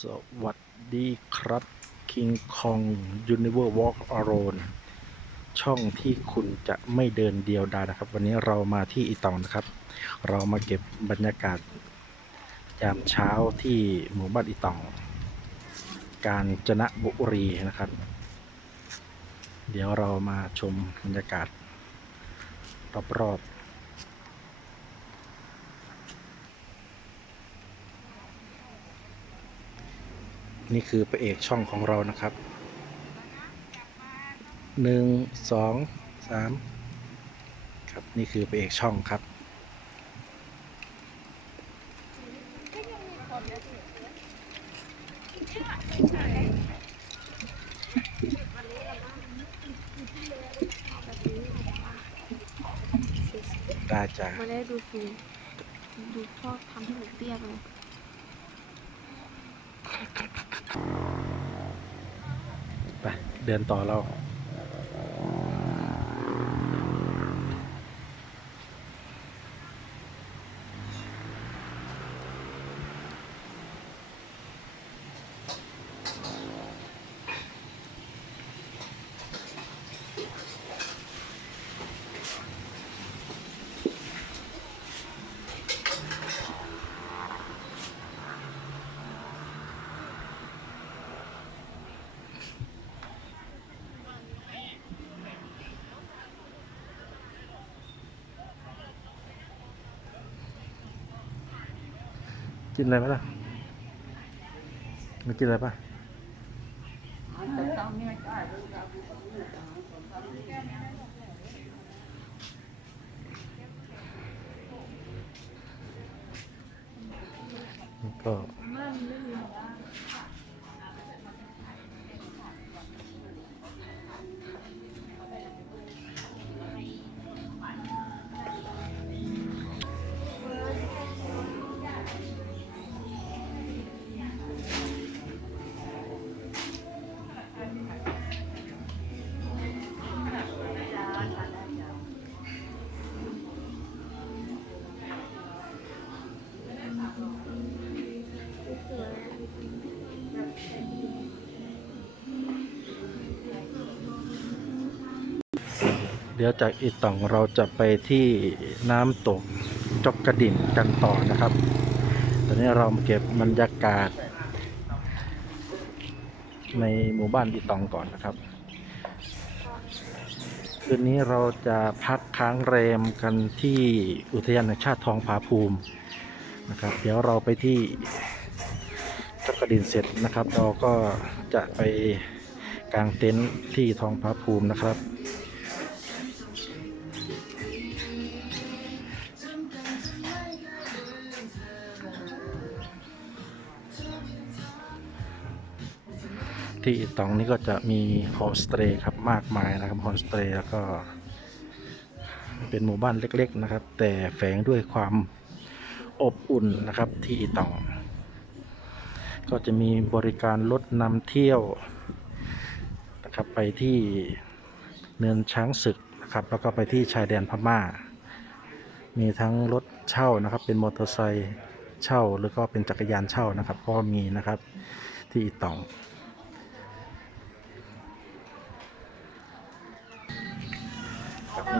สวัสดีครับ King Kong Universe Walk Alone ช่องที่คุณจะไม่เดินเดียวดายนะครับ วันนี้เรามาที่อีตองนะครับ เรามาเก็บบรรยากาศยามเช้าที่หมู่บ้านอีตอง กาญจนบุรีนะครับ เดี๋ยวเรามาชมบรรยากาศรอบๆ นี่คือพระเอกช่องของเรานะครับหนึ่งสองสามครับนี่คือพระเอกช่องครับ ได้จ้ะม่ได้ดูฟิลดูพ่อทำให้หนูเตี้ยไป เดินต่อเรา กินอะไรไหมล่ะมากินอะไรป่ะก็ เดี๋ยวจากอีตองเราจะไปที่น้ำตกจกกระดิ่งกันต่อนะครับ ตอนนี้เรามาเก็บบรรยากาศ ในหมู่บ้านอีตองก่อนนะครับ คืนนี้เราจะพักค้างแรมกันที่อุทยานแห่งชาติทองผาภูมินะครับ เดี๋ยวเราไปที่จกกระดินเสร็จนะครับ เราก็จะไปกางเต็นท์ที่ทองผาภูมินะครับ ที่อีตองนี้ก็จะมีโฮมสเตย์ครับมากมายนะครับโฮมสเตย์แล้วก็ เป็นหมู่บ้านเล็ก ๆนะครับ แต่แฝงด้วยความอบอุ่นนะครับที่อีตอง ก็จะมีบริการรถนำเที่ยวนะครับไปที่เนินช้างศึกนะครับ แล้วก็ไปที่ชายแดนพม่า มีทั้งรถเช่านะครับ เป็นมอเตอร์ไซค์เช่า หรือก็เป็นจักรยานเช่านะครับ ก็มีนะครับที่อีตอง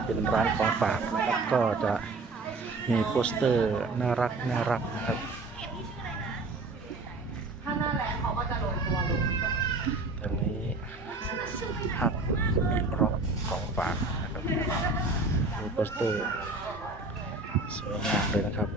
เป็นร้านของฝากนะครับก็จะมีโปสเตอร์น่ารักน่ารักนะครับถ้าหน้าแรงเขาก็จะโรยตัวลงตรงนี้ฮักมีร็อกของฝากนะครับมีโปสเตอร์สวยงามเลยนะครับ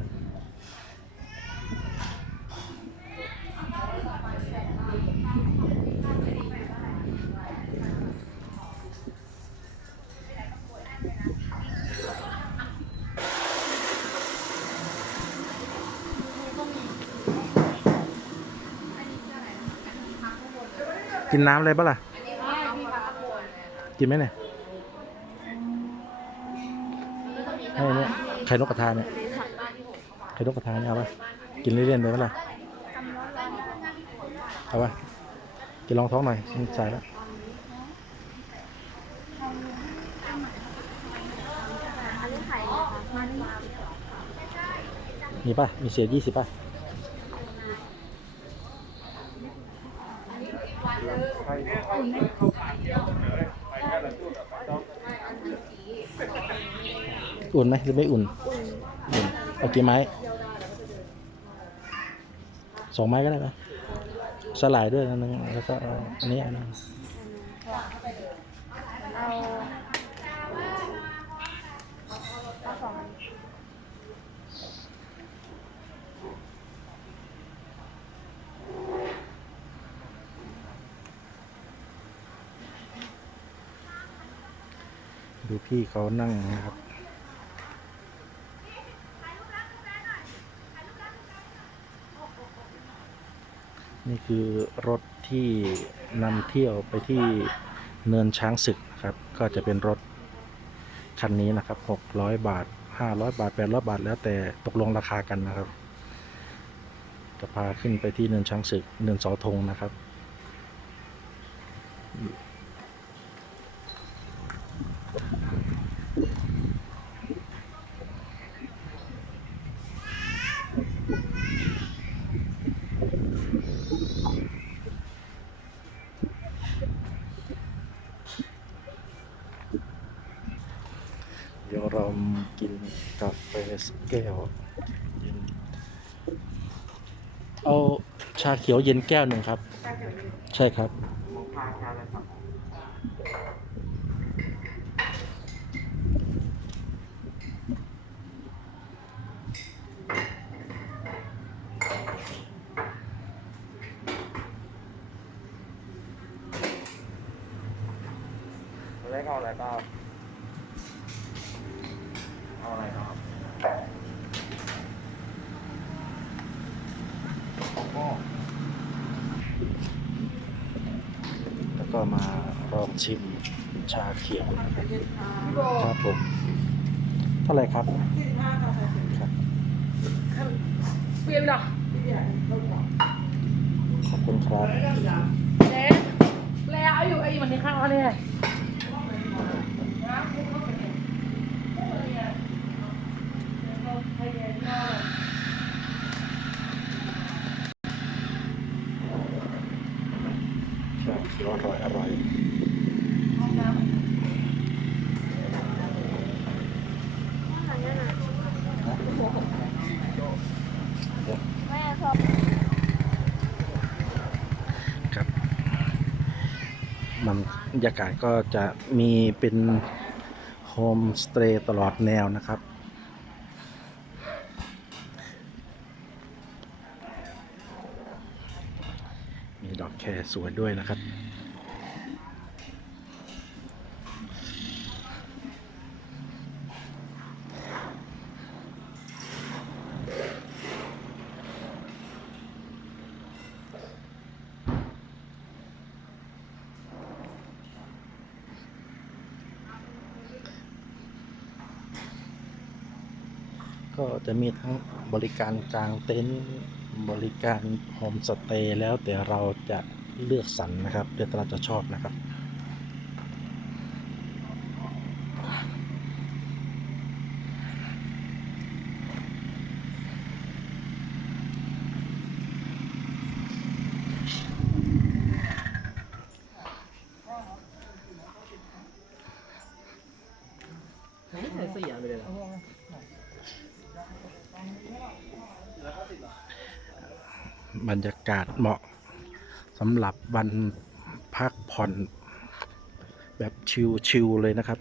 กินน้ำอะไรบ้างล่ะ กินไหมเนี่ยให้เนี่ยไข่นกกระทาเนี่ยไข่นกกระทาเนี่ยเอาปะกินเล่นๆไปปะล่ะเอาปะกินลองท้องหน่อยมันใส่แล้วมีป่ะ มีเศษยี่สิบป่ะ อุ่นไหมหรือไม่อุ่น อุ่นเอากี่ไม้ สองไม้ก็ได้ไหมสลายด้วยอันนึงแล้วก็เอาอันนี้อันนึง เอาเอาสองอัน ดูพี่เขานั่งนะครับ นี่คือรถที่นำเที่ยวไปที่เนินช้างศึกนะครับ ก็จะเป็นรถคันนี้นะครับ 600 บาท 500 บาท 800 บาท แล้วแต่ตกลงราคากันนะครับ จะพาขึ้นไปที่เนินช้างศึก เนินเสาธงนะครับ เดี๋ยวเรากินกา แฟสักแก้วเย็นเอาชาเขียวเย็นแก้วหนึ่งครับ ใช่ครับ เล็กเอาอะไรเปล่าเอาอะไรครับ แล้วก็มาลอง ชิมชาเขียวนะครับครับผมเท่าไหร่ครับครับเปลี่ยนหรอขอบคุณครับเจ๊แล้วเอาอยู่ไอ้วันนี้ข้างเอาเนี่ยชาเขียวอร่อยอร่อย แม่ชอบ ครับ มันบ รรยากาศก็จะมีเป็นโฮมสเตย์ตลอดแนวนะครับ มีดอกแครสวยด้วยนะครับ ก็จะมีทั้งบริการกลางเต็นท์บริการโฮมสเตย์แล้วแต่เราจะเลือกสรรนะครับเดี๋ยวเราจะชอบนะครับ บรรยากาศเหมาะสำหรับวันพักผ่อนแบบชิลๆเลยนะครับ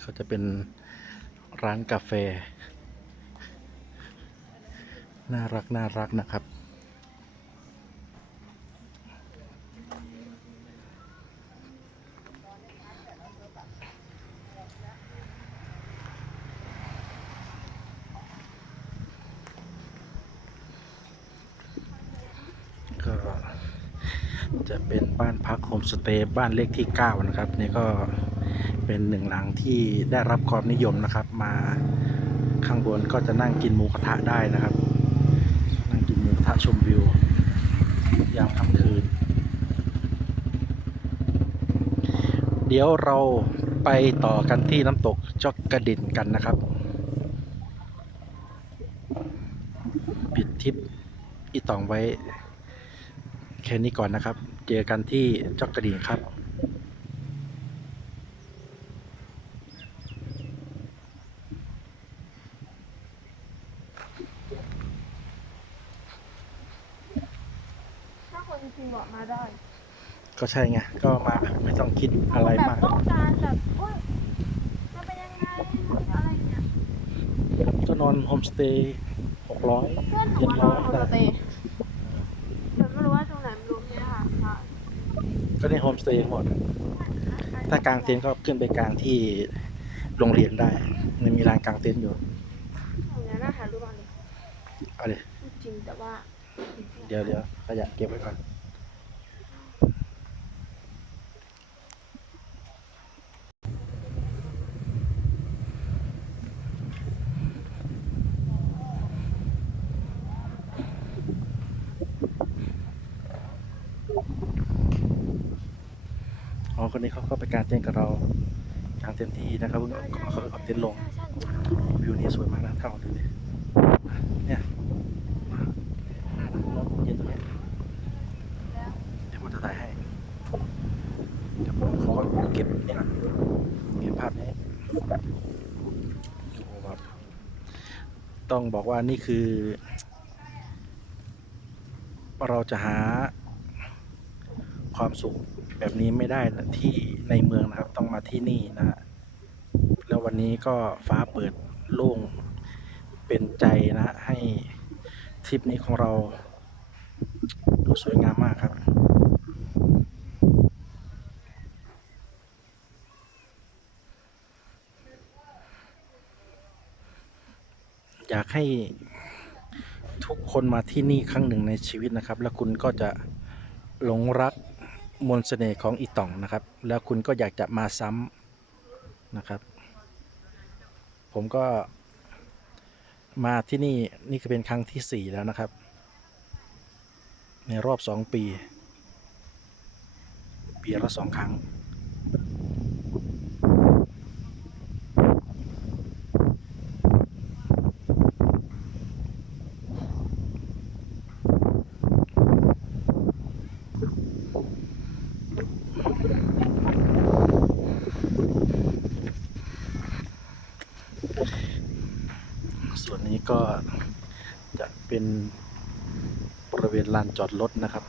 เขาจะเป็น ร้านกาแฟ น่ารักน่ารักนะครับ ก็จะเป็นบ้านพักโฮมสเตย์บ้านเลขที่ 9 นะครับ นี่ก็ เป็นหนึ่งหลังที่ได้รับความนิยมนะครับ มาข้างบนก็จะนั่งกินหมูกระทะได้นะครับ นั่งกินหมูกระทะชมวิวยามค่ำคืน เดี๋ยวเราไปต่อกันที่น้ำตกจอกกระดินกันนะครับ ปิดทริปอีตองไว้แค่นี้ก่อนนะครับ เจอกันที่จอกกระดินครับ ถ้าคนจริงๆบอกมาได้ ก็ใช่ไง ก็มาแบบไม่ต้องคิดอะไรแบบมาก ต้องการแบบโอ๊ยมันเป็นยังไงอะไรเนี่ยก็นอนโฮมสเตย์หกร้อยเพื่อนหนูเจ็ดมานร้ออนยโฮมสเตย์แต่ไม่รู้ว่าตรงไหนไม่รู้เนี่ยค่ะค่ะก็ในโฮมสเตย์หมด ถ้ากางเต็นท์ก็ขึ้นไปกางที่โรงเรียนได้มันมีลานกางเต็นท์อยู่อย่างนี้น่าถ่ายรูปอันนี้เอาเลยจริงแต่ว่า เดี๋ยวเดี๋ยวขยะเก็บไว้ก่อน อ๋อคนนี้เขาก็ไปกางเต็นกับเรากางเต็นท์ที่นะครับเพิ่งเขาเอาเต็นท์ลงวิวนี้สวยมากนะท่าดูดิเนี่ยแล้วเย็นตรงนี้เดี๋ยวผมจะถ่ายให้เดี๋ยวผมขอเก็บเนี่ก่อนเก็บภาพนี้โอ้โหแบบต้องบอกว่านี่คือ เราจะหาความสุข แบบนี้ไม่ได้ที่ในเมืองนะครับ ต้องมาที่นี่นะฮะแล้ววันนี้ก็ฟ้าเปิดโล่งเป็นใจนะ ให้ทริปนี้ของเรา ดูสวยงามมากครับอยากให้ทุกคนมาที่นี่ครั้งหนึ่งในชีวิตนะครับ แล้วคุณก็จะหลงรัก มนต์เสน่ห์ของอีต่องนะครับ แล้วคุณก็อยากจะมาซ้ำนะครับ ผมก็มาที่นี่นี่คือเป็นครั้งที่สี่แล้วนะครับ ในรอบสองปี ปีละสองครั้ง ส่วนนี้ก็จะเป็นบริเว ณลานจอดรถนะครับ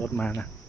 รถมานะ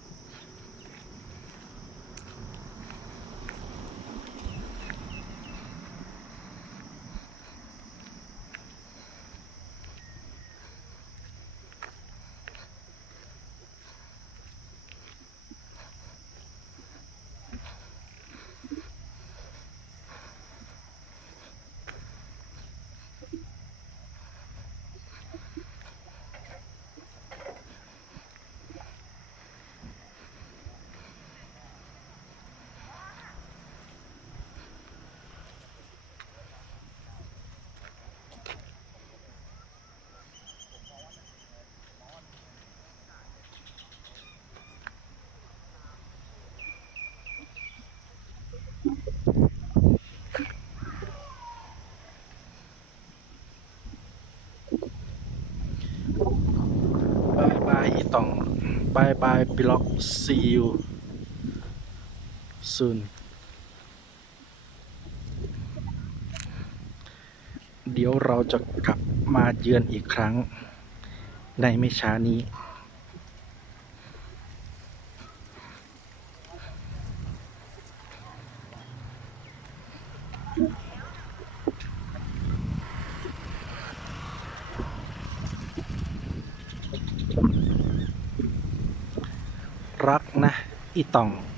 ตองบายบายบิล็อกซีอูซูนเดี๋ยวเราจะกลับมาเยือนอีกครั้งในไม่ช้านี้ 党